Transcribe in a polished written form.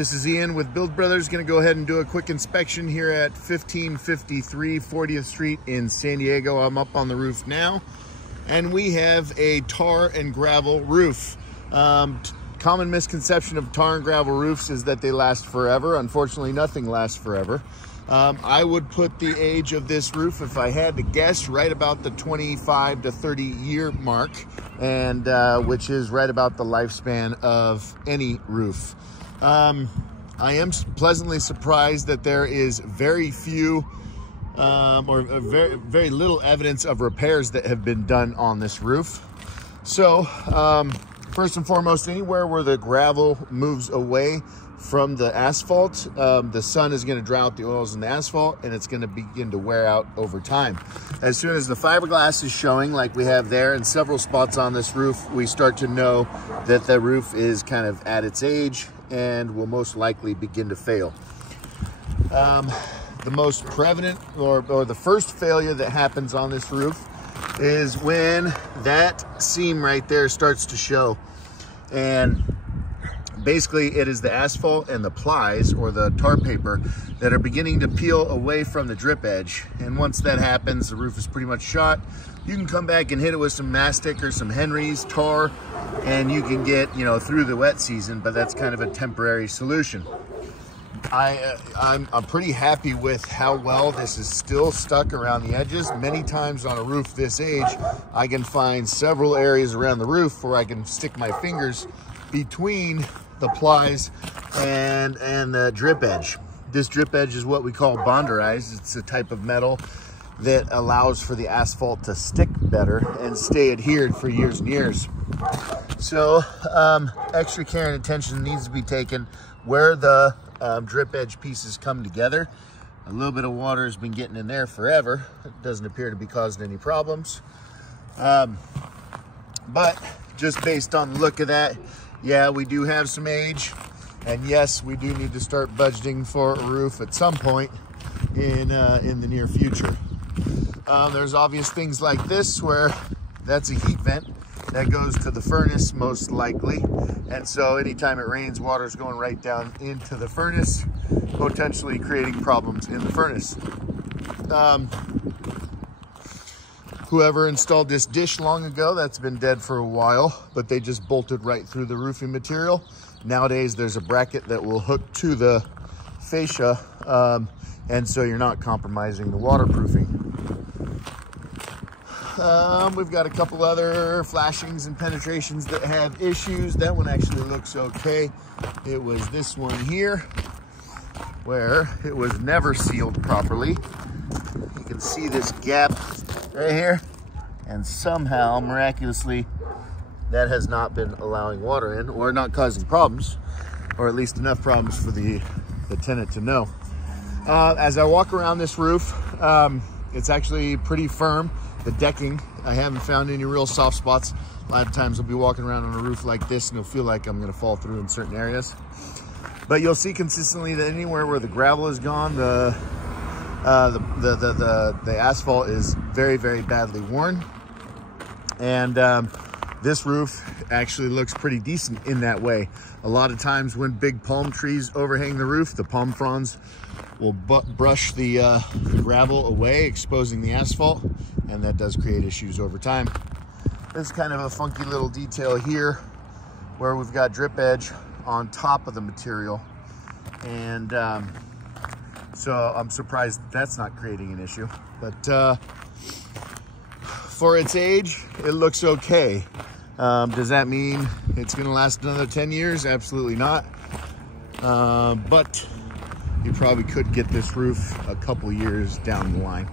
This is Ian with Build Brothers. Going to go ahead and do a quick inspection here at 1553 40th Street in San Diego. I'm up on the roof now, and we have a tar and gravel roof. Common misconception of tar and gravel roofs is that they last forever. Unfortunately, nothing lasts forever. I would put the age of this roof, if I had to guess, right about the 25 to 30 year mark, and which is right about the lifespan of any roof. I am pleasantly surprised that there is very few or very little evidence of repairs that have been done on this roof. So first and foremost, anywhere where the gravel moves away from the asphalt, the sun is going to dry out the oils in the asphalt, and it's going to begin to wear out over time. As soon as the fiberglass is showing, like we have there in several spots on this roof, we start to know that the roof is kind of at its age and will most likely begin to fail. The most prevalent or the first failure that happens on this roof is when that seam right there starts to show. And basically it is the asphalt and the plies or the tar paper that are beginning to peel away from the drip edge. And once that happens, the roof is pretty much shot. You can come back and hit it with some mastic or some Henry's tar, and you can get, you know, through the wet season, but that's kind of a temporary solution. I'm pretty happy with how well this is still stuck around the edges. Many times on a roof this age, I can find several areas around the roof where I can stick my fingers between the plies and the drip edge. This drip edge is what we call bonderized. It's a type of metal that allows for the asphalt to stick better and stay adhered for years and years. So extra care and attention needs to be taken where the drip edge pieces come together. A little bit of water has been getting in there forever. It doesn't appear to be causing any problems. But just based on the look of that, yeah, we do have some age. And yes, we do need to start budgeting for a roof at some point in the near future. There's obvious things like this where that's a heat vent that goes to the furnace most likely. And so anytime it rains, water's going right down into the furnace, potentially creating problems in the furnace. Whoever installed this dish long ago, that's been dead for a while, but they just bolted right through the roofing material. Nowadays, there's a bracket that will hook to the fascia, and so you're not compromising the waterproofing. We've got a couple other flashings and penetrations that have issues. That one actually looks okay. It was this one here where it was never sealed properly. You can see this gap right here, and somehow, miraculously, that has not been allowing water in or not causing problems, or at least enough problems for the tenant to know. As I walk around this roof, it's actually pretty firm. The decking, I haven't found any real soft spots. A lot of times I'll be walking around on a roof like this and it'll feel like I'm gonna fall through in certain areas. But you'll see consistently that anywhere where the gravel is gone, the asphalt is very, very badly worn. And this roof actually looks pretty decent in that way. A lot of times when big palm trees overhang the roof, the palm fronds will brush the gravel away, exposing the asphalt, and that does create issues over time. There's kind of a funky little detail here where we've got drip edge on top of the material, and so I'm surprised that's not creating an issue. But for its age, it looks okay. Does that mean it's gonna last another 10 years? Absolutely not. But you probably could get this roof a couple years down the line.